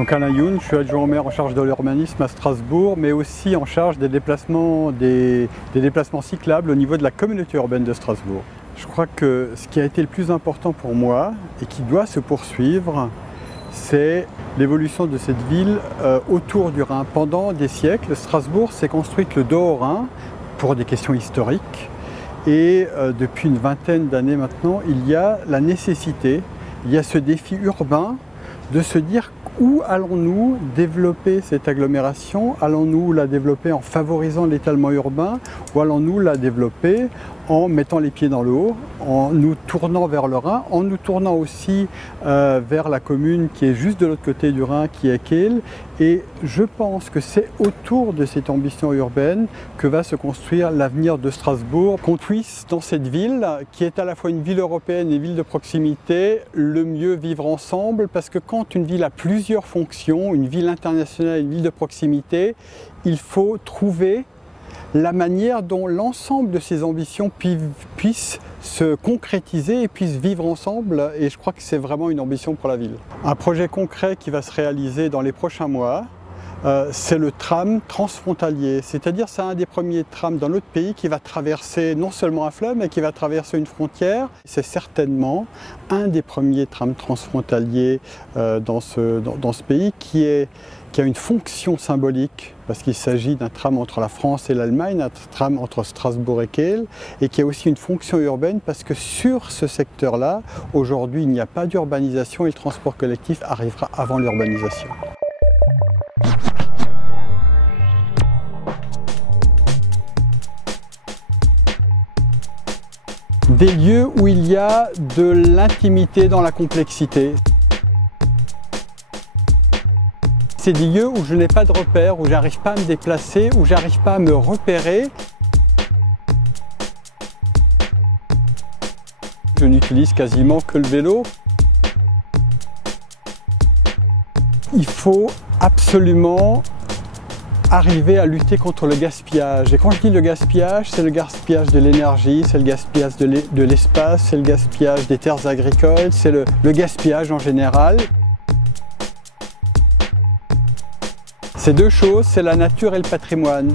Donc Alain Youn, je suis adjoint au maire en charge de l'urbanisme à Strasbourg, mais aussi en charge des déplacements cyclables au niveau de la communauté urbaine de Strasbourg. Je crois que ce qui a été le plus important pour moi et qui doit se poursuivre, c'est l'évolution de cette ville autour du Rhin. Pendant des siècles, Strasbourg s'est construite le dos au Rhin pour des questions historiques. Et depuis une vingtaine d'années maintenant, il y a la nécessité, il y a ce défi urbain de se dire où allons-nous développer cette agglomération? Allons-nous la développer en favorisant l'étalement urbain ou allons-nous la développer en mettant les pieds dans l'eau, en nous tournant vers le Rhin, en nous tournant aussi vers la commune qui est juste de l'autre côté du Rhin, qui est Kehl. Et je pense que c'est autour de cette ambition urbaine que va se construire l'avenir de Strasbourg, qu'on puisse dans cette ville, qui est à la fois une ville européenne et une ville de proximité, le mieux vivre ensemble, parce que quand une ville a plusieurs fonctions, une ville internationale et une ville de proximité, il faut trouver la manière dont l'ensemble de ces ambitions puissent se concrétiser et puissent vivre ensemble, et je crois que c'est vraiment une ambition pour la ville. Un projet concret qui va se réaliser dans les prochains mois, c'est le tram transfrontalier, c'est-à-dire c'est un des premiers trams dans notre pays qui va traverser non seulement un fleuve mais qui va traverser une frontière. C'est certainement un des premiers trams transfrontaliers dans ce pays qui a une fonction symbolique parce qu'il s'agit d'un tram entre la France et l'Allemagne, un tram entre Strasbourg et Kehl, et qui a aussi une fonction urbaine parce que sur ce secteur-là, aujourd'hui, il n'y a pas d'urbanisation et le transport collectif arrivera avant l'urbanisation. Des lieux où il y a de l'intimité dans la complexité. C'est des lieux où je n'ai pas de repères, où j'arrive pas à me déplacer, où j'arrive pas à me repérer. Je n'utilise quasiment que le vélo. Il faut absolument arriver à lutter contre le gaspillage. Et quand je dis le gaspillage, c'est le gaspillage de l'énergie, c'est le gaspillage de l'espace, c'est le gaspillage des terres agricoles, c'est le gaspillage en général. Ces deux choses, c'est la nature et le patrimoine.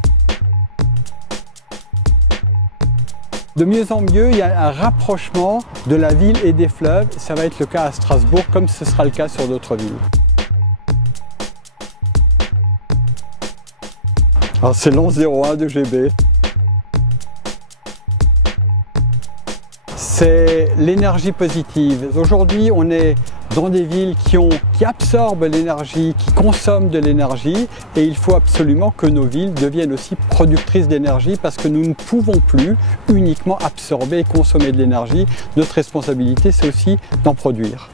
De mieux en mieux, il y a un rapprochement de la ville et des fleuves. Ça va être le cas à Strasbourg, comme ce sera le cas sur d'autres villes. Alors c'est l'An01 de GB. C'est l'énergie positive. Aujourd'hui, on est dans des villes qui absorbent l'énergie, qui consomment de l'énergie, et il faut absolument que nos villes deviennent aussi productrices d'énergie parce que nous ne pouvons plus uniquement absorber et consommer de l'énergie. Notre responsabilité, c'est aussi d'en produire.